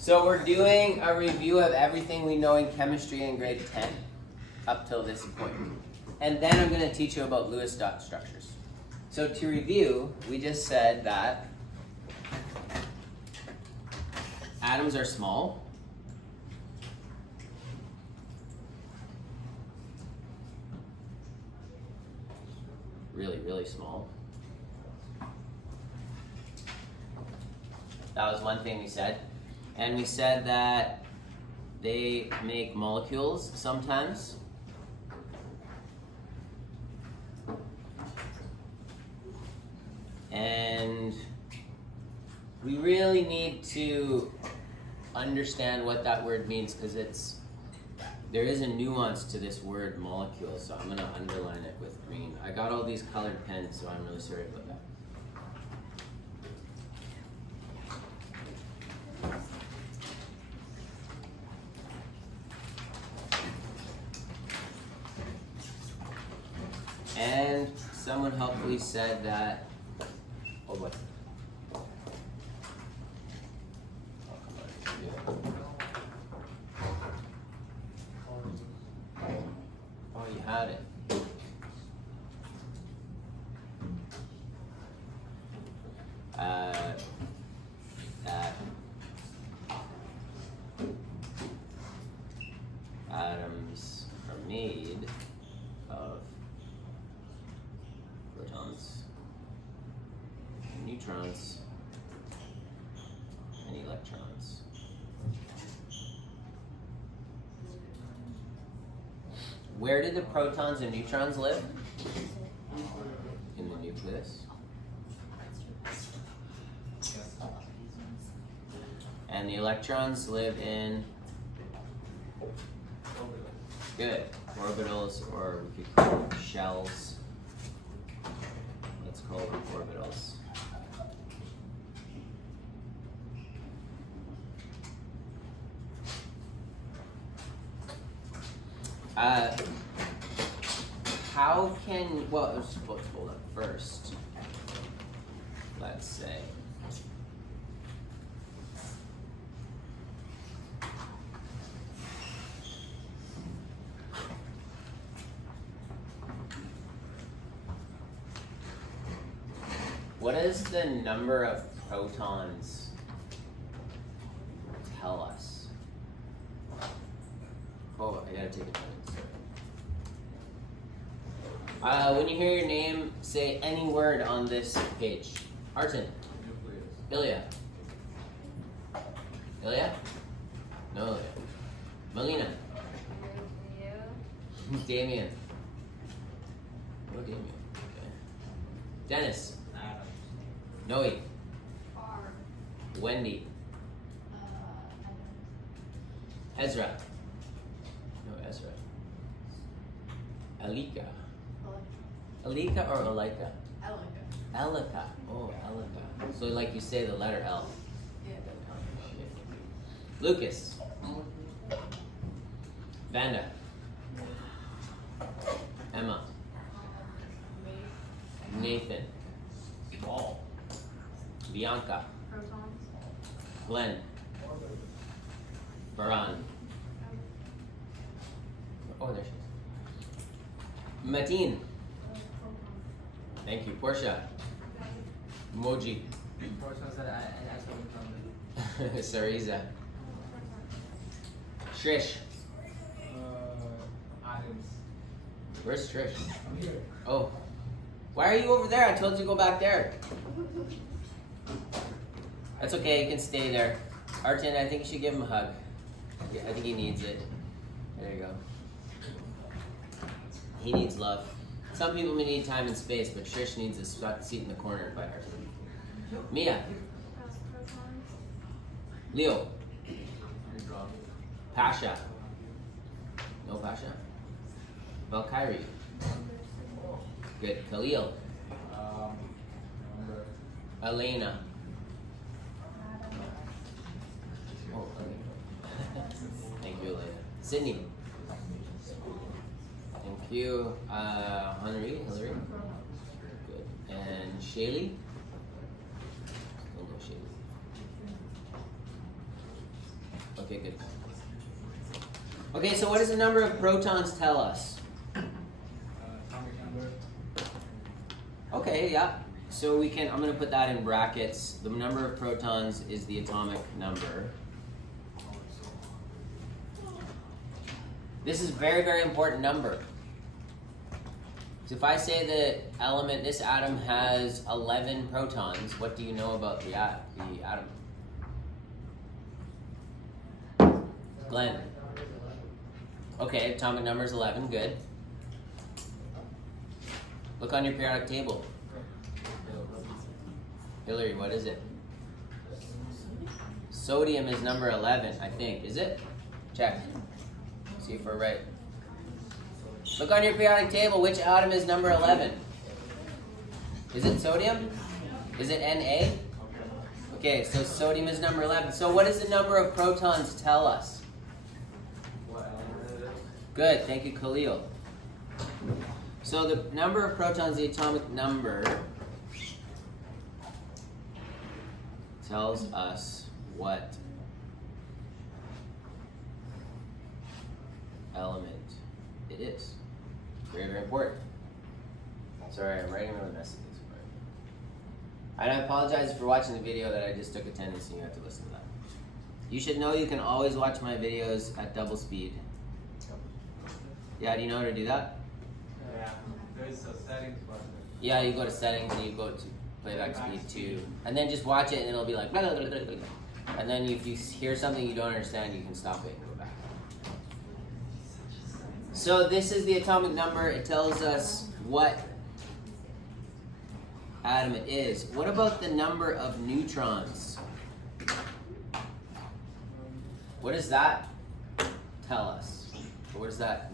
So we're doing a review of everything we know in chemistry in grade 10 up till this point. And then I'm going to teach you about Lewis dot structures. So to review, we just said that atoms are small. Really, really small. That was one thing we said. And we said that they make molecules sometimes. And we really need to understand what that word means because there is a nuance to this word molecule, so I'm going to underline it with green. I got all these colored pens, so I'm really sorry about that. And someone helpfully said that, oh boy. Oh, you had it. That atoms are made of protons, neutrons, and electrons. Where did the protons and neutrons live? In the nucleus. And the electrons live in good orbitals, or we could call them shells. Let's call them orbitals. How can, well, let's hold up first. Let's say. What does the number of protons tell us? Oh, I gotta take a minute. When you hear your name, say any word on this page. Artin. Ilya. Ilya? No Ilya. Melina. Damien. Oh, Damien. Okay. Dennis. Noe. Wendy. Ezra. No, Ezra. Alika. Alika or Alika? Elika. Elika. Oh, Elika. So like you say the letter L. Yeah. Lucas. Vanda. Emma. Nathan. Paul. Bianca. Protons. Glenn. Baran. Oh, there she is. Mateen. Thank you. Portia. Moji. Sariza. Trish. Where's Trish? I'm here. Oh. Why are you over there? I told you to go back there. That's okay, you can stay there. Artin, I think you should give him a hug. Yeah, I think he needs it. There you go. He needs love. Some people may need time and space, but Trish needs a seat in the corner by Artin. Mia. Leo. Pasha. No Pasha. Valkyrie. Good. Khalil. Elena. Oh, okay. Thank you, Elena. Sydney. Thank you. Hillary. Good. And Shaylee. Oh, no, Shaylee. Okay, good. Okay, so what does the number of protons tell us? Atomic number. Okay, yeah. So we can, I'm going to put that in brackets. The number of protons is the atomic number. This is a very, very important number. So if I say the element, this atom has 11 protons, what do you know about the atom? Glenn. Okay, atomic number is 11, good. Look on your periodic table. Hillary, what is it? Sodium is number 11, I think. Is it? Check. See if we're right. Look on your periodic table. Which atom is number 11? Is it sodium? Is it Na? Okay, so sodium is number 11. So what does the number of protons tell us? Good, thank you, Khalil. So the number of protons, the atomic number, tells us what element it is. Very, very important. Sorry, I'm writing really messages. And I apologize for watching the video that I just took attendance and you have to listen to that. You should know you can always watch my videos at double speed. Yeah, do you know how to do that? Yeah, there's a settings button. Yeah, you go to settings and you go to playback speed 2. And then just watch it and it'll be like blah, blah, blah, blah, blah. And then if you hear something you don't understand, you can stop it and go back. So this is the atomic number. It tells us what atom it is. What about the number of neutrons? What does that tell us? Or what does that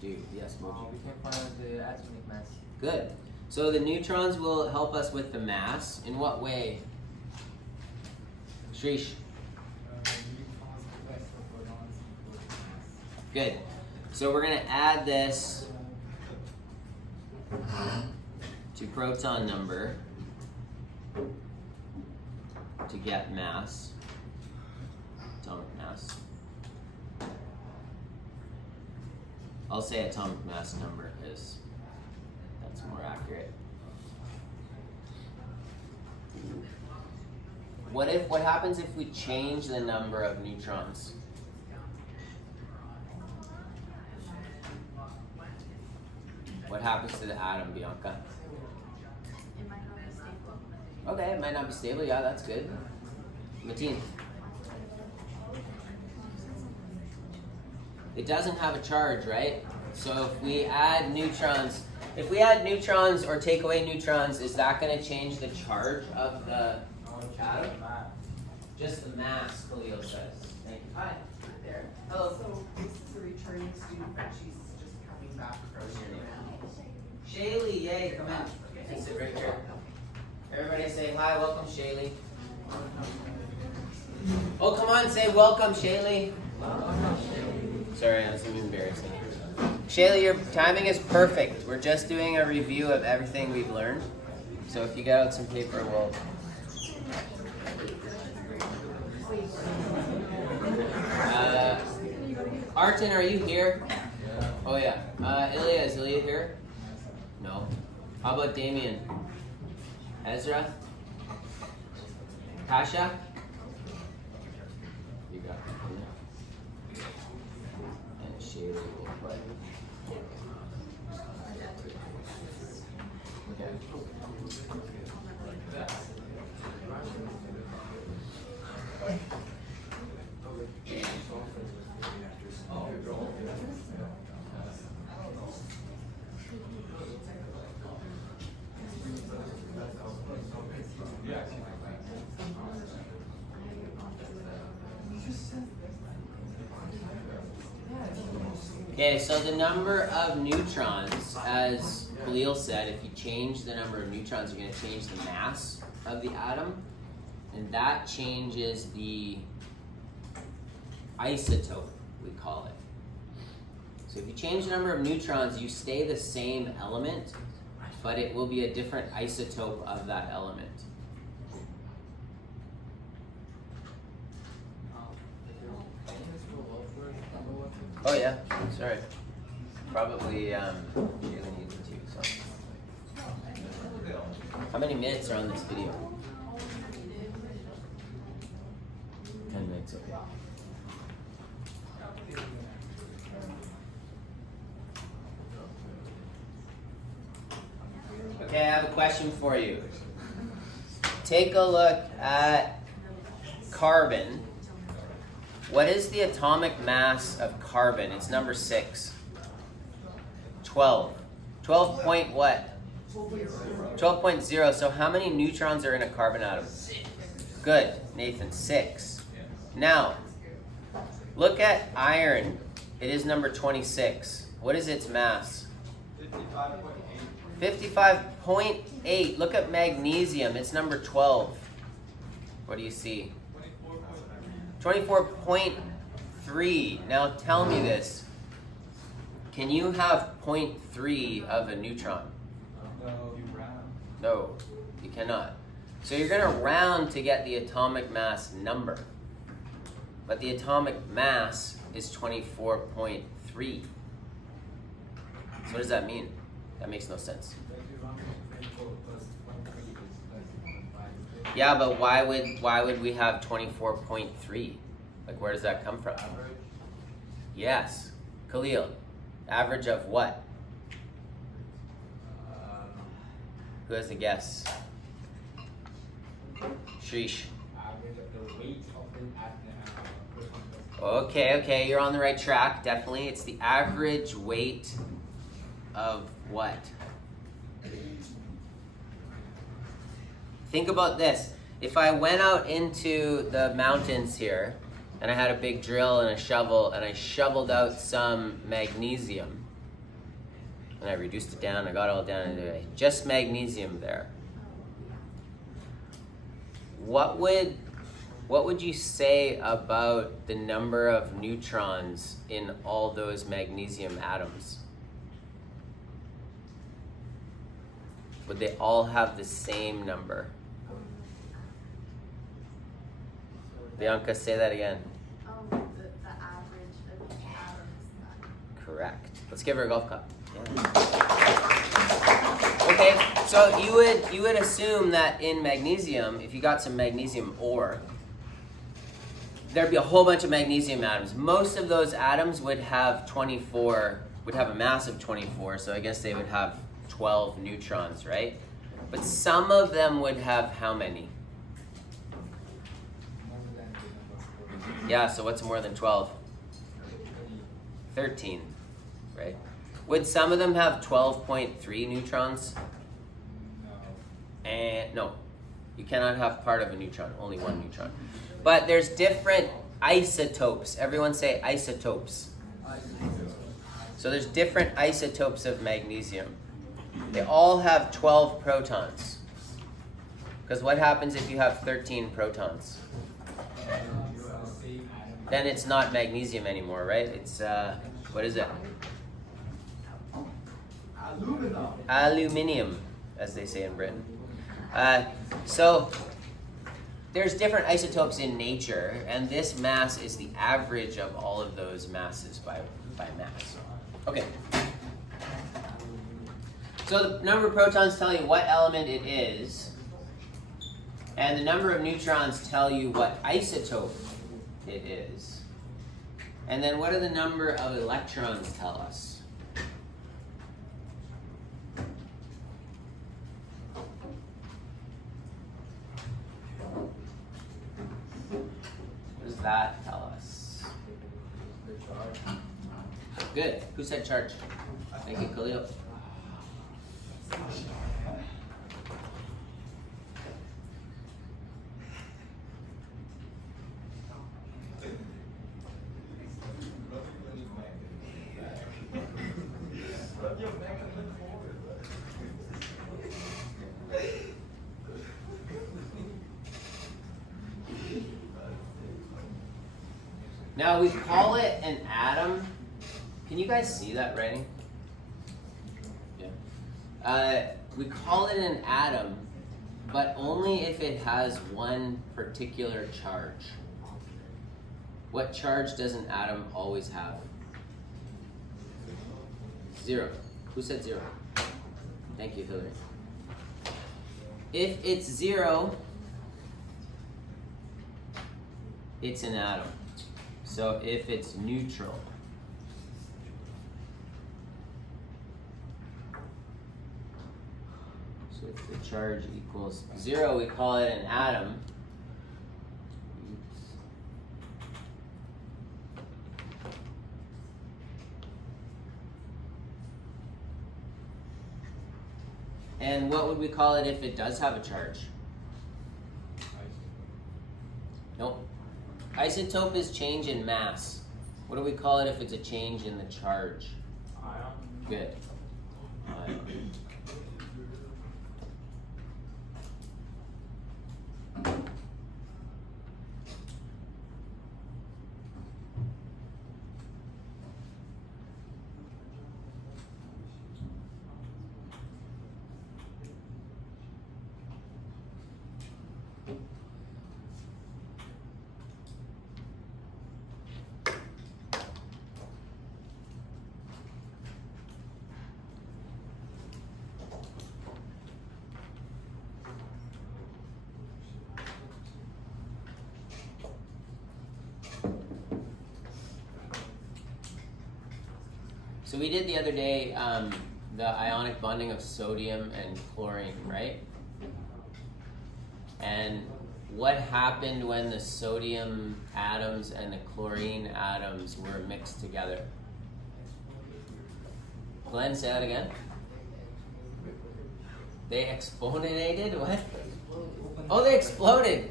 do? Yes, Moji. We can find the atomic mass. Good. So the neutrons will help us with the mass. In what way? Shrish. Good. So we're going to add this to proton number to get mass, atomic mass. I'll say atomic mass number because that's more accurate. What happens if we change the number of neutrons? What happens to the atom, Bianca? It might not be stable. Okay, it might not be stable. Yeah, that's good. Mateen. It doesn't have a charge, right? So if we add neutrons or take away neutrons, is that going to change the charge of the atom? Just the mass, Khalil says. Thank you. Hi. There. Hello. So this is a returning student, but she's just coming back from Shaylee, yay, come in. And sit right here. Everybody say hi, welcome Shaylee. Oh, come on, say welcome Shaylee. Sorry, that's embarrassing. Shaylee, your timing is perfect. We're just doing a review of everything we've learned. So if you get out some paper, we'll... Artin, are you here? Oh yeah. Ilya, is Ilya here? No. How about Damien? Ezra? Kasha? You got it. And Shaylee will play. Okay. Okay, so the number of neutrons, as Khalil said, if you change the number of neutrons, you're going to change the mass of the atom, and that changes the isotope, we call it. So if you change the number of neutrons, you stay the same element, but it will be a different isotope of that element. Oh yeah, sorry. Probably really needs it too, so. How many minutes are on this video? 10 minutes, okay. Okay, I have a question for you. Take a look at carbon. What is the atomic mass of carbon? It's number 6. 12. 12 point what? 12.0. So how many neutrons are in a carbon atom? Good, Nathan, 6. Now, look at iron. It is number 26. What is its mass? 55.8. Look at magnesium. It's number 12. What do you see? 24.3. Now tell me this. Can you have 0.3 of a neutron? No, you cannot. So you're going to round to get the atomic mass number. But the atomic mass is 24.3. So what does that mean? That makes no sense. Yeah, but why would we have 24.3? Like, where does that come from? Yes. Khalil, average of what? Who has a guess? Shrish. Average of the weight of the proton. Okay, you're on the right track, definitely. It's the average weight of what? Think about this. If I went out into the mountains here, and I had a big drill and a shovel, and I shoveled out some magnesium, and I reduced it down, I got it all down into just magnesium there. What would you say about the number of neutrons in all those magnesium atoms? Would they all have the same number? Bianca, say that again. The average of each atom is that. Correct. Let's give her a golf clap. Yeah. Okay, so you would assume that in magnesium, if you got some magnesium ore, there'd be a whole bunch of magnesium atoms. Most of those atoms would have a mass of 24, so I guess they would have 12 neutrons, right? But some of them would have how many? Yeah, so what's more than 12? 13, right? Would some of them have 12.3 neutrons? And no, you cannot have part of a neutron, only one neutron. But there's different isotopes. Everyone say isotopes. So there's different isotopes of magnesium. They all have 12 protons. Because what happens if you have 13 protons? Then it's not magnesium anymore, right? It's, what is it? Aluminium, as they say in Britain. So there's different isotopes in nature, and this mass is the average of all of those masses by mass. Okay. So the number of protons tell you what element it is, and the number of neutrons tell you what isotope it is. And then what do the number of electrons tell us? What does that tell us? Good. Who said charge? Thank you, Khalil. Now we call it an atom. Can you guys see that writing? Yeah. We call it an atom, but only if it has one particular charge. What charge does an atom always have? 0. Who said 0? Thank you, Hillary. If it's 0, it's an atom. So if it's neutral, so if the charge equals 0, we call it an atom. Oops. And what would we call it if it does have a charge? Nope. Isotope is change in mass. What do we call it if it's a change in the charge? Ion. Good. Ion. So we did the other day the ionic bonding of sodium and chlorine, right? And what happened when the sodium atoms and the chlorine atoms were mixed together? Glenn, say that again. They exponinated? What? Oh, they exploded.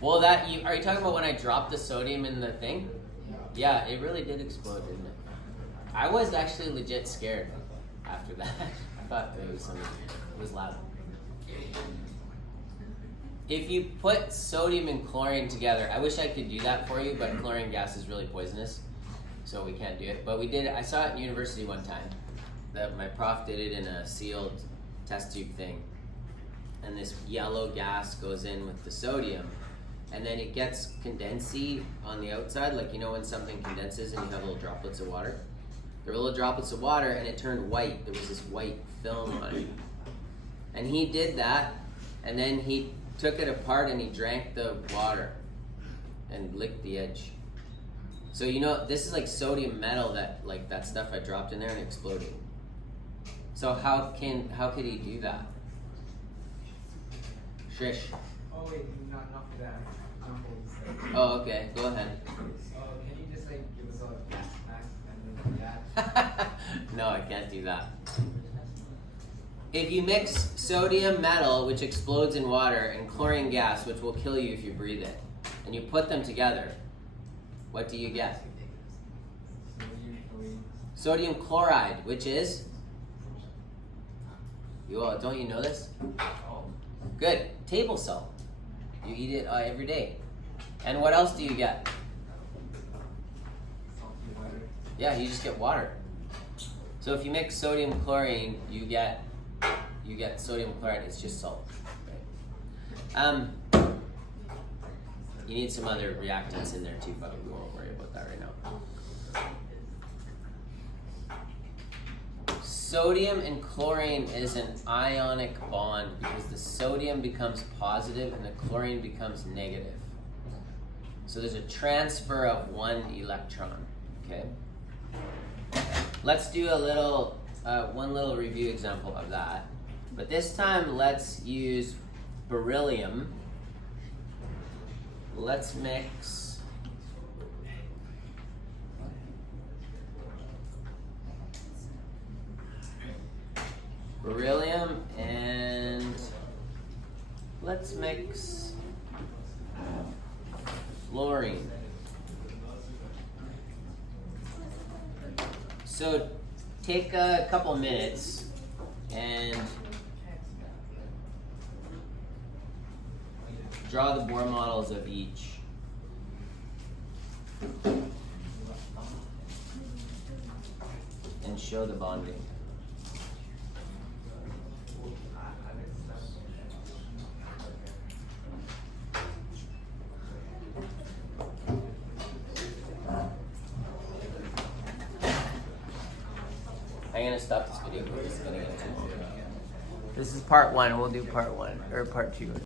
Well, are you talking about when I dropped the sodium in the thing? Yeah, it really did explode, didn't it? I was actually legit scared after that. I thought it was loud. If you put sodium and chlorine together, I wish I could do that for you, but chlorine gas is really poisonous, so we can't do it. But we did. I saw it in university one time. That my prof did it in a sealed test tube thing, and this yellow gas goes in with the sodium. And then it gets condensy on the outside, like you know when something condenses and you have little droplets of water? There were little droplets of water and it turned white. There was this white film on it. And he did that, and then he took it apart and he drank the water and licked the edge. So you know, this is like sodium metal that stuff I dropped in there and exploded. So how could he do that? Shrish. Oh wait, not for that. Oh, okay. Go ahead. Can you just like give us a gas max and then that? No, I can't do that. If you mix sodium metal, which explodes in water, and chlorine gas, which will kill you if you breathe it, and you put them together, what do you get? Sodium chloride, which is? Don't you know this? Good. Table salt. You eat it every day. And what else do you get? Yeah, you just get water. So if you mix sodium chlorine, you get sodium chloride. It's just salt. Right? You need some other reactants in there too, but we won't worry about that right now. Sodium and chlorine is an ionic bond because the sodium becomes positive and the chlorine becomes negative. So there's a transfer of one electron, okay? Let's do one little review example of that. But this time let's use beryllium. Let's mix beryllium and let's mix fluorine. So take a couple minutes and draw the Bohr models of each. And show the bonding. I'm gonna stop this video. We're just gonna get to. This is part one. We'll do part one or part two.